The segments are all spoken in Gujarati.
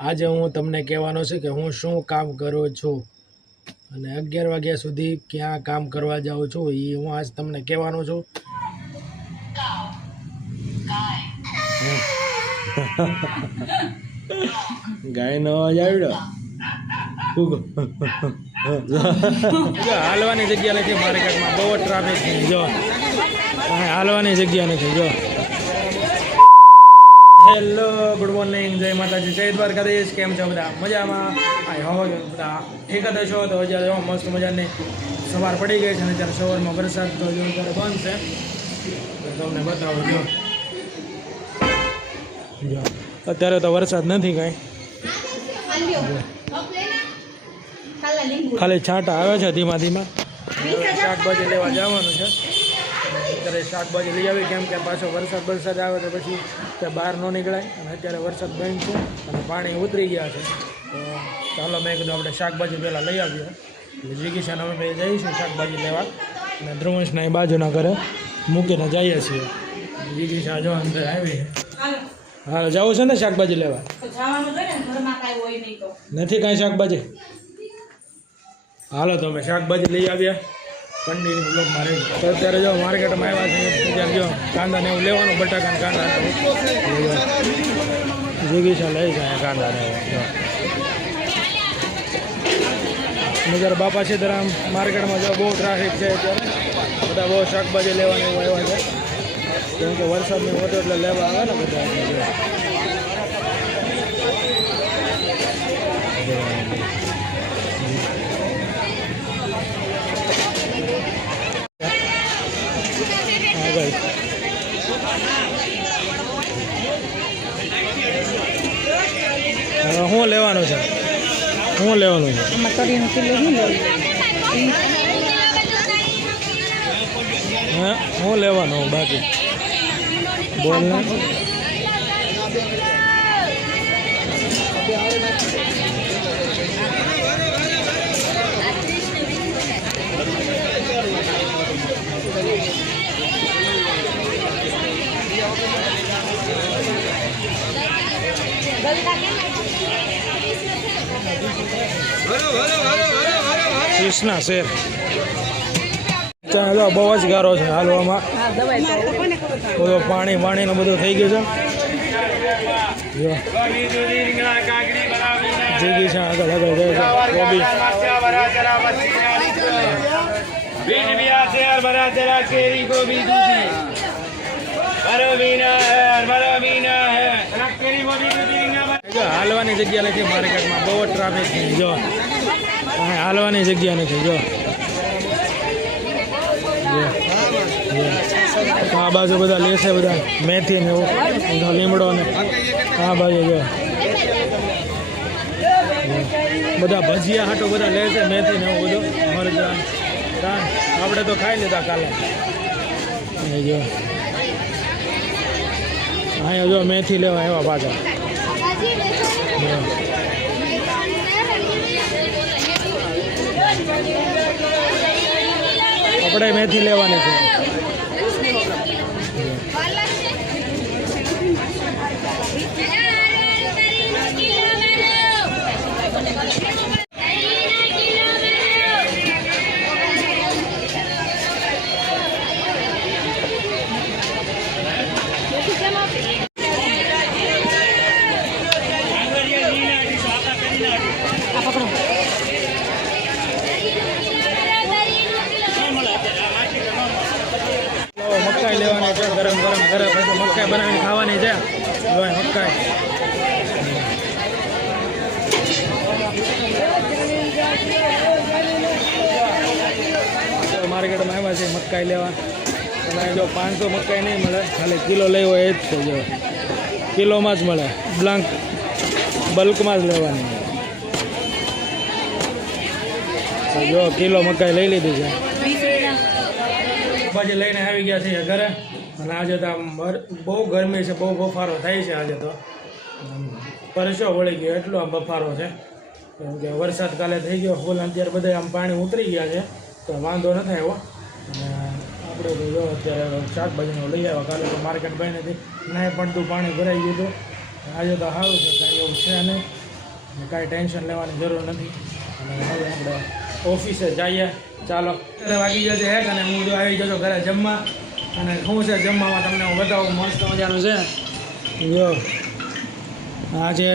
આજે હું તમને કહેવાનો છે કે હું શું કામ કરું છું અને 11 વાગ્યા સુધી ક્યાં કામ કરવા જાઉં છું એ હું આજ તમને કહેવાનો છું. ગાયનો અવાજ આવ્યો. હાલવાની જગ્યા નથી માર્કેટમાં, બહુ ટ્રાફિક છે. જો હાલવાની જગ્યા નથી. જો હેલો, ગુડ મોર્નિંગ, જય માતાજી, જય દ્વારકાધીશ. કેમ છો બધા? મજામાં? આઈ હોપ બધા ઠીક જ છો. તો અત્યારે મસ્ત મજાની સવાર પડી ગઈ છે અને અત્યારે સવારમાં વરસાદ તો જો અત્યારે બંધ છે. તો તમને બતાવો. જો અત્યારે તો વરસાદ નથી કાંઈ, ખાલી છાંટા આવે છે ધીમા ધીમા. શાકભાજી લેવા જવાનું છે. અત્યારે શાકભાજી લઈ આવી, કેમ કે પાછો વરસાદ આવે તો પછી ત્યાં બહાર ન નીકળાય અને અત્યારે વરસાદ બંધ છે અને પાણી ઉતરી ગયા છે. તો ચાલો મેં કીધું આપણે શાકભાજી પહેલાં લઈ આવીએ. એટલે જીગીશાને અમે બે જઈશું શાકભાજી લેવા અને ધ્રુવંશના એ બાજુના ઘરે મૂકીને જઈએ છીએ. જીગીશા જો અંદર આવી. હા, જવું છે ને શાકભાજી લેવા? નથી કાંઈ શાકભાજી? હાલો તો અમે શાકભાજી લઈ આવ્યા. કંડીની બ્લોક મારે તો અત્યારે જો માર્કેટમાં આવ્યા છે. ત્યાં જો કાંદા ને એવું લેવાનું, બટાકા કાંદા જીગીશા લઈ જાય કાંદા ને નજર બાપા સીતારામ માર્કેટમાં જો બહુ ટ્રાફિક છે અત્યારે. બધા બહુ શાકભાજી લેવાની એવું આવ્યા છે, કેમ કે વરસાદની વધુ એટલે લેવા આવે ને બધા. શું લેવાનું છે? શું લેવાનું છે? હા, શું લેવાનું બાકી બોલ ને. કૃષ્ણા શેર ચાલો, બહુ જ ગારો છે હાલવામાં. બધું પાણી બધું થઈ ગયું છે. જીગી છે આગળ જાય છે. હાલવાની જગ્યા નથી માર્કેટમાં, બહુ ટ્રાફિક છે. જો હાલવાની જગ્યા નથી. જો આ બાજુ બધા લેશે, બધા મેથી ને એવું, લીમડો ને આ બાજુ જો બધા ભજીયા હાટો બધા લેશે, મેથી ને એવું બધું. મરચાં આપણે તો ખાઈ લીધા કાલે. જો અહીંયા જો મેથી લેવા આવ્યા પાછા. આપણે મેથી લેવાની છે. મકાઈ લેવાની છે, ગરમ ઘરે પછી મકાઈ બનાવીને ખાવાની છે. મકાઈ માર્કેટમાં આવ્યા છે મકાઈ લેવા. અને જો 500 મકાઈ નહીં મળે, ખાલી કિલો લેવો એ જ છે. જો કિલોમાં જ મળે, બલ્કમાં જ લેવાની. જો કિલો મકાઈ લઈ લીધી છે. ભાજી લઈને આવી ગયા છીએ ઘરે. અને આજે તો આમ બહુ ગરમી છે, બહુ બફારો થાય છે આજે તો. પરસો વળી ગયો એટલો આમ બફારો છે, કેમ કે વરસાદ કાલે થઈ ગયો ફૂલ. અત્યારે બધા આમ પાણી ઉતરી ગયા છે તો વાંધો નથી આવ્યો. અને આપણે તો જો અત્યારે શાકભાજીનું લઈ આવ્યા. કાલે તો માર્કેટ બંધ નથી, નહીં પડતું પાણી ભરાઈ ગયું હતું. આજે તો સારું છે, કાંઈ એવું છે નહીં. કાંઈ ટેન્શન લેવાની જરૂર નથી. અને હવે આપણે ઓફિસે જઈએ. ચાલો અત્યારે વાગી જશે 1 અને હું જો આવી જજો ઘરે જમવા. અને શું છે જમવામાં તમને હું બતાવું, મસ્ત મજાનું છે. જો આ છે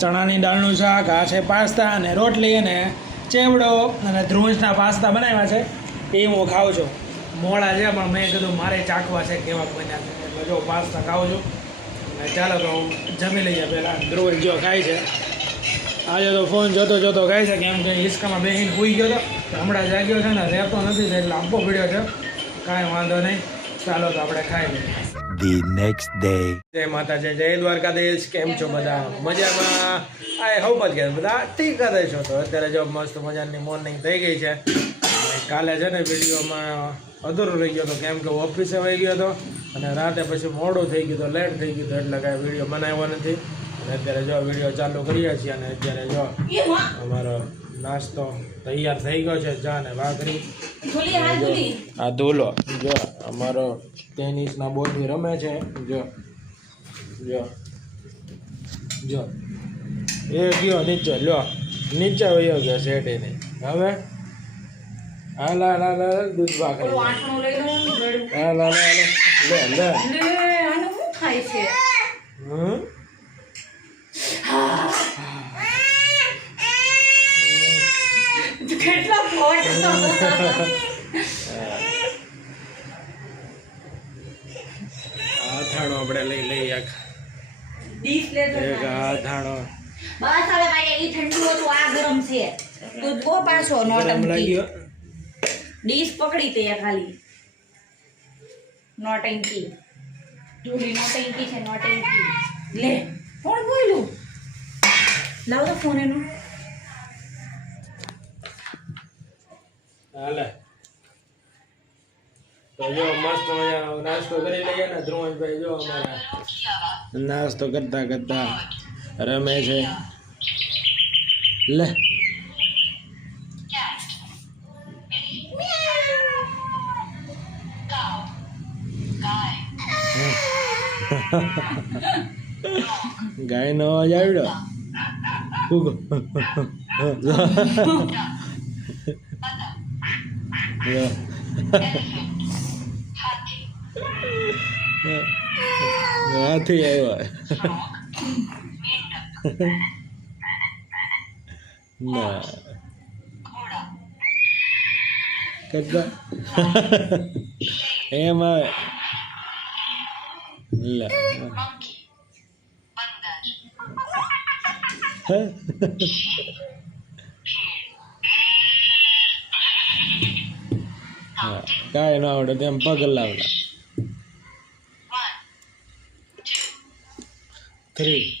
ચણાની દાળનું શાક, આ છે પાસ્તા અને રોટલી અને ચેવડો અને ધ્રુંજના પાસ્તા બનાવ્યા છે એ હું ખાઉં છું. મોડા છે પણ મેં કીધું મારે ચાખવા છે કેવા બન્યા છે, એટલે જો પાસ્તા ખાઉં છું. અને ચાલો તો હું જમી લઈએ પહેલાં. ધ્રુવ જો ખાય છે, આજે તો ફોન જોતો જોતો ખાય છે, કેમ કે હિસકામાં બેસીને સૂઈ ગયો હતો, હમણાં જાગ્યો છે ને રહેતો નથી એટલે આંબો પીડ્યો છે. કાંઈ વાંધો નહીં, ચાલો તો આપણે ખાઈ લઈએ. The next day. જય માતાજી, જય દ્વારકાધીશ. કેમ છો બધા? મજામાં? આ હોપ જ કે બધા ઠીક જ છો. તો અત્યારે જો મસ્ત મજાની મોર્નિંગ થઈ ગઈ છે. કાલે છે ને વિડીયોમાં અધૂરો રહી ગયો હતો, કેમ કે ઓફિસે વહી ગયો હતો અને રાતે પછી મોડું થઈ ગયું હતું, લેટ થઈ ગયું હતું, એટલે કાંઈ વિડીયો બનાવ્યો નથી. અને અત્યારે જો વિડીયો ચાલુ કરીએ છીએ. અને અત્યારે જો અમારો નાસ્તો તૈયાર થઈ ગયો છે, ચા ને ભાખરી. આ ધૂલો જો અમારો ટેનિસના બોલથી રમે છે. જો જો જો એ ગયો નીચે, લ્યો નીચે વયો ગયો શેઠે નહીં. હવે હાલ હાલ હાલ હાલ દૂધ ભાખરી, હાલ હાલ હાલ લે અથાણો આપણે લઈ લઈએ. એક અથાણો બસ હવે ભાઈ ઈ ઠંડુ હતું, આ ગરમ છે. દૂધ બહુ પાછો ગરમ લાગ્યો. ડીશ પકડી તે ખાલી નોટંકી, ઢોલી નોટંકી છે, નોટંકી. લે કોણ બોલ્યું? લાવ તો ફોન એનો. હાલે તો જો મસ્ત મજાનો નાસ્તો કરી લઈએ ને. ધ્રુવભાઈ જો અમારા નાસ્તો કરતા કરતા રમે છે. લે ગાય નો અવાજ આવ્યો. હાથી આવ્યા ના કરતા એમ આવે. લે કાંઈ ના આવડે તેમ પગ લાવડા. 3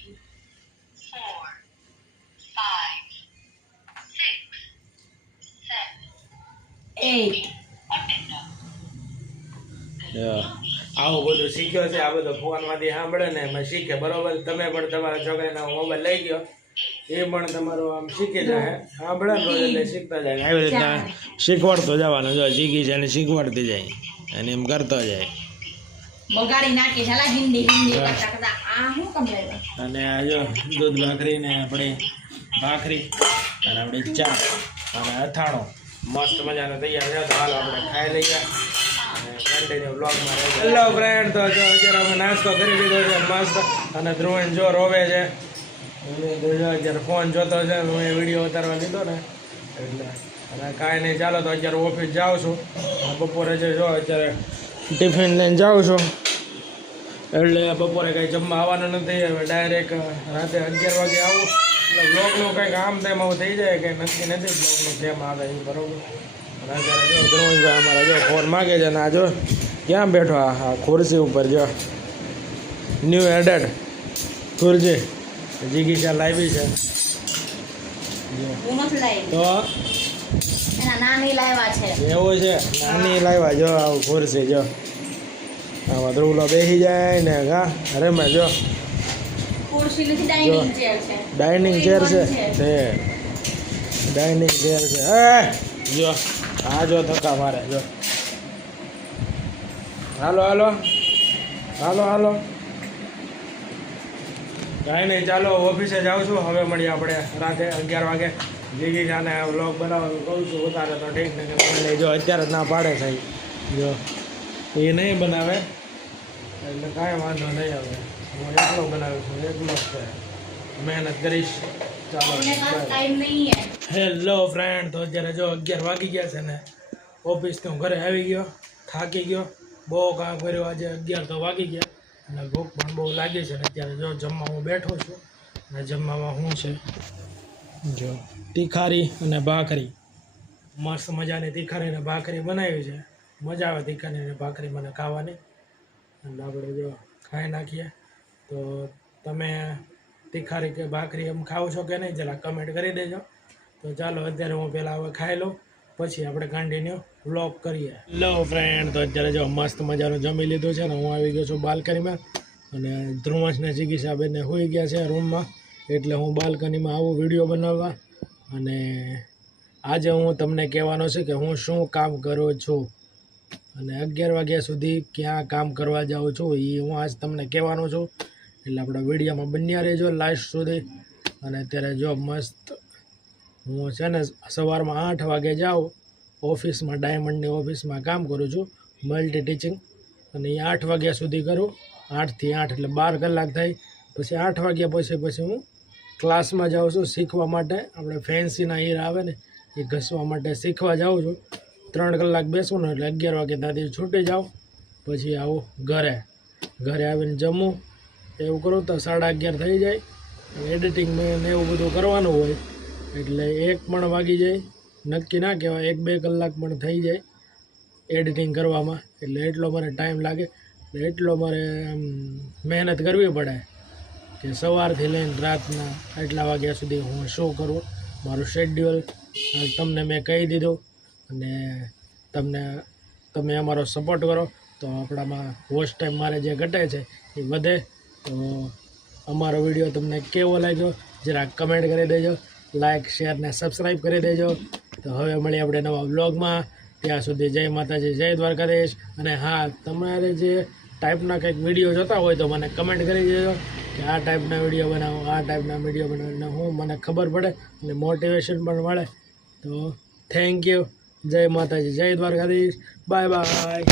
આવું બધું શીખ્યો છે. આ બધું ફોનમાંથી સાંભળે ને એમાં શીખે. બરોબર, તમે પણ તમારા છોકરાને મોબાઈલ લઈ ગયો, એ પણ તમારું આમ શીખી જાય. સાંભળે ને રોજ એટલે શીખતા જાય. આવી રીતના શીખવાડતો જવાનું. જો શીખી છે અને શીખવાડતી જાય અને એમ કરતો જાય. બગાડી નાખી છે હિન્દી હિન્દી કરતા કરતા. આ શું કમાય? અને આ જો દૂધ ભાખરી ને આપણી ભાખરી અને આપણી ચા અને અથાણો મસ્ત મજાનો તૈયાર છે. તો હાલો આપણે ખાઈ લઈએ અને કન્ટિન્યુ બ્લોગમાં રહેજો. હેલો ફ્રેન્ડ, તો જો અત્યારે અમે નાસ્તો કરી લીધો છે મસ્ત. અને ધ્રુવન જો રોવે છે, અત્યારે ફોન જોતો છે. હું એ વિડીયો ઉતારવા લીધો ને એટલે. અને કાંઈ નહીં, ચાલો તો અત્યારે ઓફિસ જાઉં છું. બપોરે છે જો અત્યારે ટિફિન લઈને જાઉં છું, એટલે બપોરે કંઈ જમવા આવવાનું નથી. હવે ડાયરેક્ટ રાતે 11 વાગે આવું. એટલે બ્લોગનું કંઈક આમ તેમ આવું થઈ જાય, કંઈ નક્કી નથી બ્લોગનું કેમ આવે એ. બરાબર. અને અત્યારે જો ધ્રુવભાઈ અમારા જો ફોન માગે છે. ને આ જો ક્યાં બેઠો, આ ખુરશી ઉપર જો ન્યૂ એડેડ ખુરશી જીગીશા લાવી છે. તો નાની લાવ્યા છે, એવું છે, નાની લાવ્યા. જો આવું ખુરશી જો આમાં ધ્રુવલો બેસી જાય ને હા રમે. જો ડાઇનિંગ ચેર છે, ડાઇનિંગ ચેર છે. જો આ જો ધક્કા મારે. જો હાલો હાલો હાલો હાલો કાંઈ નહીં, ચાલો ઓફિસે જાઉં છું. હવે મળીએ આપણે રાતે 11 વાગે. જીગી જાને વ્લોગ બનાવવાનું કહું છું, ઉતારે તો ઠીક ને, કે જો અત્યારે જ ના પાડે છે. જો એ નહીં બનાવે એટલે કાંઈ વાંધો નહીં આવે. હું એકલો બનાવું છું, એકલો જ છે. મહેનત કરીશ. ચાલો टाइम नहीं है. હેલો ફ્રેન્ડ, તો અત્યારે જો 11 વાગી ગયા છે ને ઓફિસથી હું ઘરે આવી ગયો, થાકી ગયો, બહુ કામ કર્યું આજે. 11 તો વાગી ગયા અને ભૂખ પણ બહુ લાગી છે ને અત્યારે જો જમવા હું બેઠો છું. અને જમવામાં શું છે, જો તીખારી અને ભાખરી, મસ્ત મજાની તીખારી અને ભાખરી બનાવી છે. મજા આવે તીખારી અને ભાખરી મને ખાવાની. અને આપણે જો ખાઈ નાખીએ. તો તમે તીખારી કે ભાખરી એમ ખાવ છો કે નહીં, જરા કમેન્ટ કરી દેજો. તો ચાલો અત્યારે હું પહેલાં હવે ખાઈ લઉં, પછી આપણે કન્ટિન્યુ વ્લોગ કરીએ. લો ફ્રેન્ડ, તો અત્યારે જો મસ્ત મજાનું જમી લીધું છે ને હું આવી ગયો છું બાલ્કનીમાં. અને ધ્રુવંશને ચિકિત્સા બેનને હોઈ ગયા છે રૂમમાં, એટલે હું બાલ્કનીમાં આવું વિડીયો બનાવવા. અને આજે હું તમને કહેવાનો છે કે હું શું કામ કરું છું અને 11 વાગ્યા સુધી ક્યાં કામ કરવા જાઉં છું એ હું આજ તમને કહેવાનો છું. એટલે આપણા વિડીયોમાં બન્યા રહેજો લાસ્ટ સુધી. અને અત્યારે જો મસ્ત હું છે ને સવારમાં 8 વાગે જાઉં ઓફિસમાં, ડાયમંડની ઓફિસમાં કામ કરું છું, મલ્ટી ટીચિંગ. અને એ 8 વાગ્યા સુધી કરું, 8 થી 8 એટલે 12 કલાક થાય. પછી 8 વાગ્યા પછી હું ક્લાસમાં જાઉં છું શીખવા માટે. આપણે ફેન્સીના હીર આવે ને એ ઘસવા માટે શીખવા જાઉં છું. 3 કલાક બેસું ને એટલે 11 વાગે ત્યાંથી છૂટી જાઉં. પછી આવું ઘરે આવીને જમું, એવું કરું તો 11:30 થઈ જાય. એડિટિંગ ને એવું બધું કરવાનું હોય એટલે 1 પણ વાગી જાય, નક્કી ના કહેવાય, 1-2 કલાક પણ થઈ જાય એડિટિંગ કરવામાં. એટલે એટલો મને ટાઈમ લાગે, એટલો મારે આમ મહેનત કરવી પડે કે સવારથી લઈને રાતના આટલા વાગ્યા સુધી હું શું કરું. મારું શેડ્યુલ તમને મેં કહી દીધું. અને તમે અમારો સપોર્ટ કરો તો આપણામાં વોચ ટાઈમ મારે જે ઘટે છે એ વધે. તો અમારો વિડીયો તમને કેવો લાગ્યો જરા કમેન્ટ કરી દેજો, લાઇક શેર ને સબસ્ક્રાઈબ કરી દેજો. તો હવે મળીએ આપણે નવા વ્લોગમાં. ત્યાં સુધી જય માતાજી, જય દ્વારકાધીશ. અને હા, તમારે જે ટાઈપના કંઈક વિડીયો જોતા હોય તો મને કમેન્ટ કરી દેજો કે આ ટાઈપના વિડીયો બનાવો, આ ટાઈપના વિડીયો બનાવો. અને હું મને ખબર પડે અને મોટિવેશન પણ મળે. તો થેન્ક યુ. જય માતાજી, જય દ્વારકાધીશ. Bye bye.